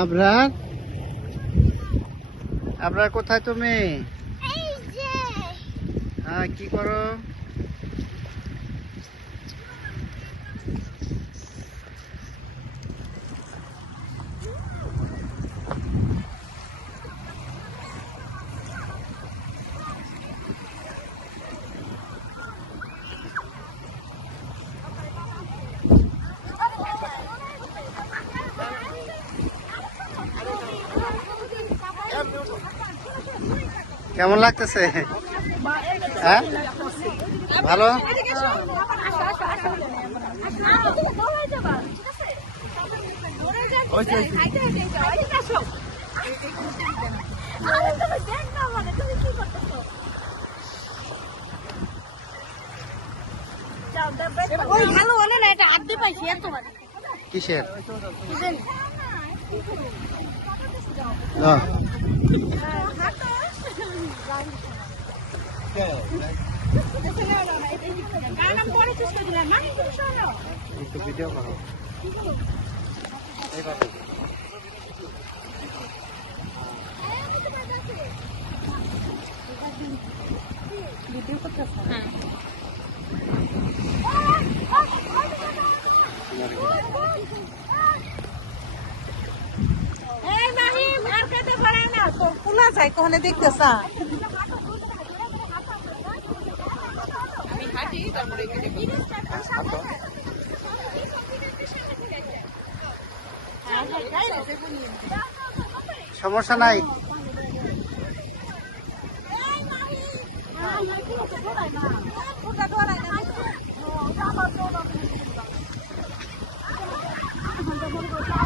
আবরার, আবরার কোথায় তুমি? হ্যাঁ, কি করো? কেমন লাগতেছে? হ্যাঁ, ভালো। কিসের? একটু ভিডিও করো। ভিডিও করতেছ? হ্যাঁ। খোলা যায় কখনো দেখতেছা? সমস্যা নাই। না